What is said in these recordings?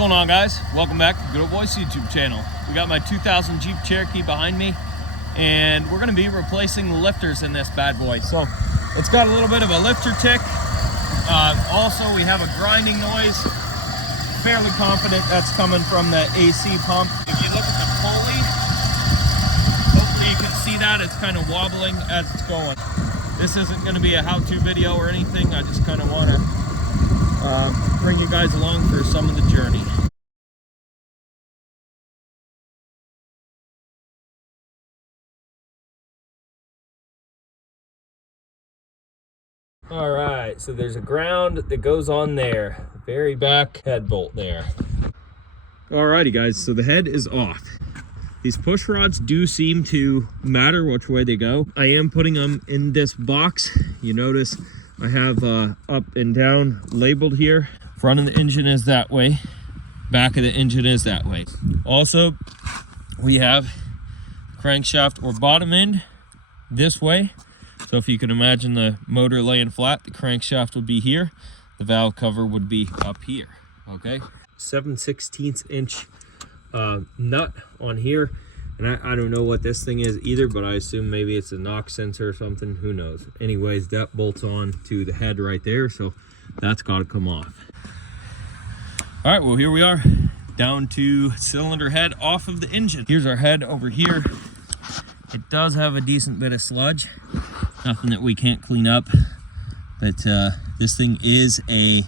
going on, guys? Welcome back to Goodol'boys YouTube channel. We got my 2000 Jeep Cherokee behind me, and we're going to be replacing the lifters in this bad boy. So it's got a little bit of a lifter tick. Also, we have a grinding noise. Fairly confident that's coming from the AC pump. If you look at the pulley, hopefully you can see that it's kind of wobbling as it's going. This isn't going to be a how-to video or anything. I just kind of want to bring you guys along for some of the journey. All right, so there's a ground that goes on there, very back head bolt there. Alrighty guys, so the head is off. These push rods do seem to matter which way they go. I am putting them in this box. You notice I have up and down labeled here. Front of the engine is that way, back of the engine is that way. Also, we have crankshaft or bottom end this way. So if you can imagine the motor laying flat, the crankshaft would be here, the valve cover would be up here, okay? 7/16 inch nut on here, and I don't know what this thing is either, but I assume maybe it's a knock sensor or something, who knows. Anyways, that bolts on to the head right there, so that's got to come off. All right, well, here we are, down to cylinder head off of the engine. Here's our head over here. It does have a decent bit of sludge, nothing that we can't clean up, but this thing is a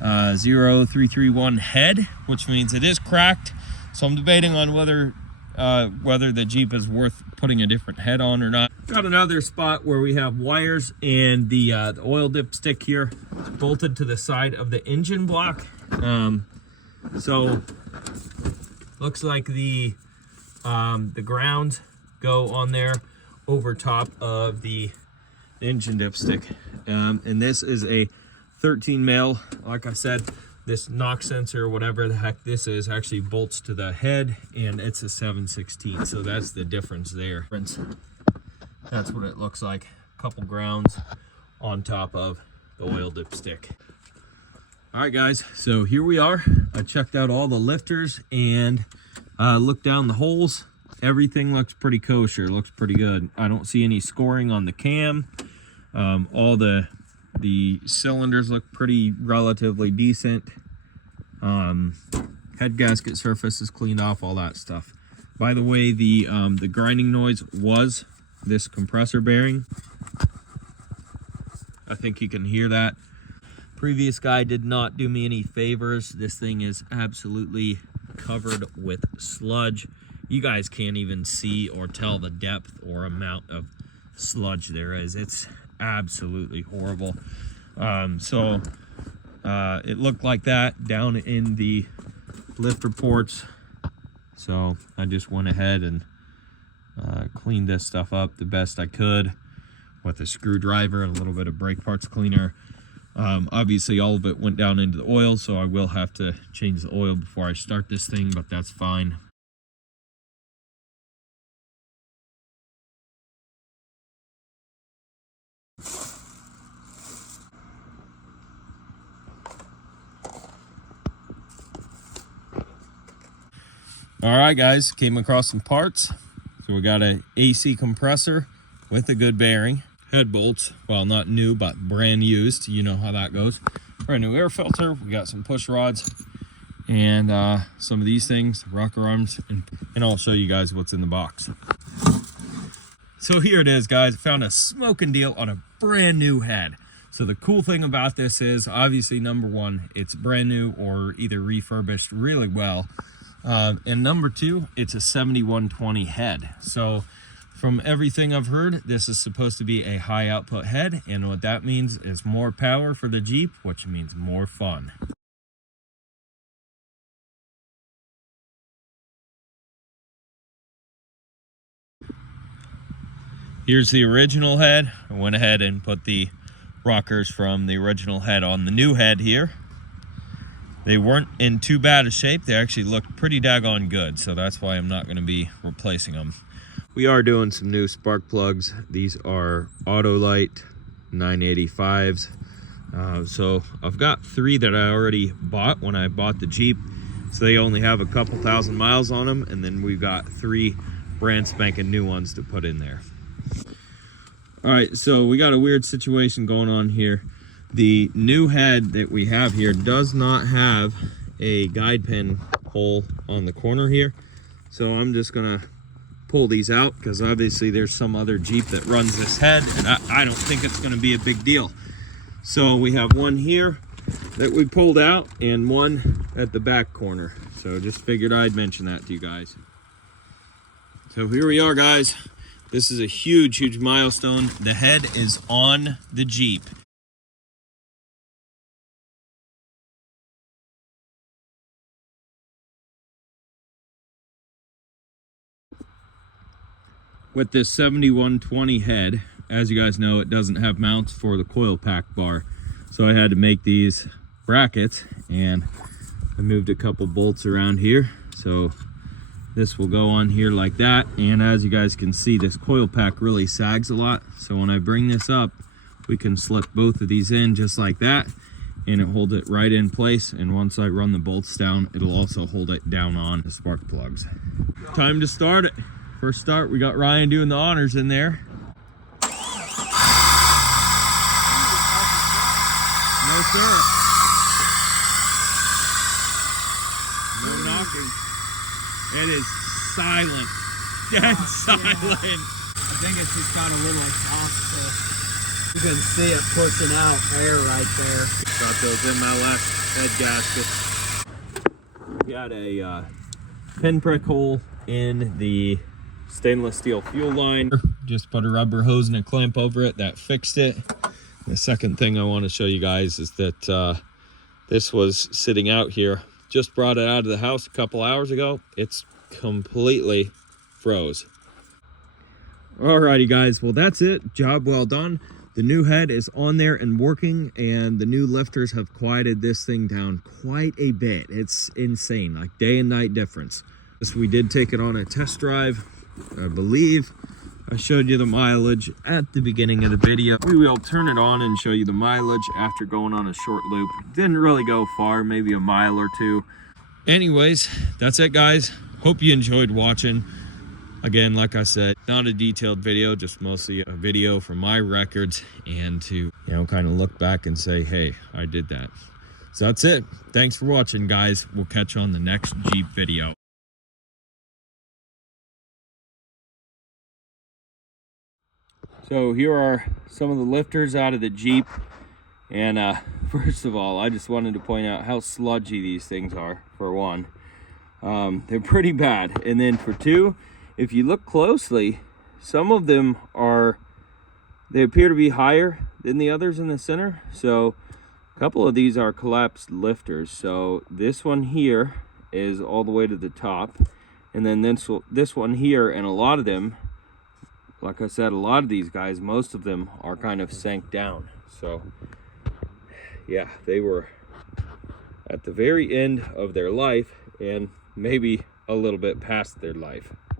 0331 head, which means it is cracked. So I'm debating on whether the Jeep is worth putting a different head on or not. Got another spot where we have wires and the oil dipstick here bolted to the side of the engine block. So looks like the grounds go on there over top of the engine dipstick, and this is a 13 mil. Like I said, this knock sensor, whatever the heck this is, actually bolts to the head, and it's a 7/16, so that's the difference there. That's what it looks like. A couple grounds on top of the oil dipstick. All right guys, so here we are. I checked out all the lifters and looked down the holes. Everything looks pretty kosher, looks pretty good. I don't see any scoring on the cam. All the cylinders look pretty relatively decent. Head gasket surface is cleaned off, all that stuff. By the way, the grinding noise was this compressor bearing. I think you can hear that. Previous guy did not do me any favors. This thing is absolutely covered with sludge. You guys can't even see or tell the depth or amount of sludge there is. It's absolutely horrible. It looked like that down in the lifter ports. So I just went ahead and cleaned this stuff up the best I could with a screwdriver and a little bit of brake parts cleaner. Obviously all of it went down into the oil, so I will have to change the oil before I start this thing, but that's fine. All right guys, came across some parts. So we got a AC compressor with a good bearing, head bolts, well, not new but brand used, you know how that goes. Brand new air filter, we got some push rods, and some of these things, rocker arms, and I'll show you guys what's in the box. So here it is guys, found a smoking deal on a brand new head. So the cool thing about this is, obviously, number one, it's brand new or either refurbished really well. And number two, it's a 7120 head. So from everything I've heard, this is supposed to be a high output head. And what that means is more power for the Jeep, which means more fun. Here's the original head. I went ahead and put the rockers from the original head on the new head here. They weren't in too bad a shape. They actually looked pretty daggone good, so that's why I'm not going to be replacing them. We are doing some new spark plugs. These are Autolite 985s. So I've got 3 that I already bought when I bought the Jeep. So they only have a couple thousand miles on them, and then we've got 3 brand spanking new ones to put in there. All right, so we got a weird situation going on here. The new head that we have here does not have a guide pin hole on the corner here. So I'm just gonna pull these out because obviously there's some other Jeep that runs this head, and I don't think it's gonna be a big deal. So we have one here that we pulled out and one at the back corner. So just figured I'd mention that to you guys. So here we are, guys. This is a huge, huge milestone. The head is on the Jeep. With this 7120 head, as you guys know, it doesn't have mounts for the coil pack bar. So I had to make these brackets, and I moved a couple bolts around here. So this will go on here like that. And as you guys can see, this coil pack really sags a lot. So when I bring this up, we can slip both of these in just like that, and it holds it right in place. And once I run the bolts down, it'll also hold it down on the spark plugs. Time to start it. First start, we got Ryan doing the honors in there. No sir. No knocking. It is silent. Dead silent. I think it's just got a little off, so you can see it pushing out air right there. Got those in my last head gaskets. We had a pinprick hole in the stainless steel fuel line. Just put a rubber hose and a clamp over it. That fixed it. The second thing I want to show you guys is that this was sitting out here. Just brought it out of the house a couple hours ago. It's completely froze. Alrighty guys, well that's it. Job well done. The new head is on there and working, and the new lifters have quieted this thing down quite a bit. It's insane, like day and night difference. So we did take it on a test drive. I believe I showed you the mileage at the beginning of the video. We will turn it on and show you the mileage after going on a short loop. Didn't really go far, maybe a mile or 2. Anyways, that's it guys. Hope you enjoyed watching. Again, like I said, not a detailed video, just mostly a video from my records, and to, kind of look back and say, hey, I did that. So that's it. Thanks for watching guys. We'll catch you on the next Jeep video. So here are some of the lifters out of the Jeep, and first of all, I just wanted to point out how sludgy these things are, for one. They're pretty bad, and then for 2, if you look closely, some of them they appear to be higher than the others in the center. So a couple of these are collapsed lifters. So this one here is all the way to the top, and then this one here, and a lot of them, like I said, a lot of these guys, most of them are kind of sank down. So yeah, they were at the very end of their life, and maybe a little bit past their life.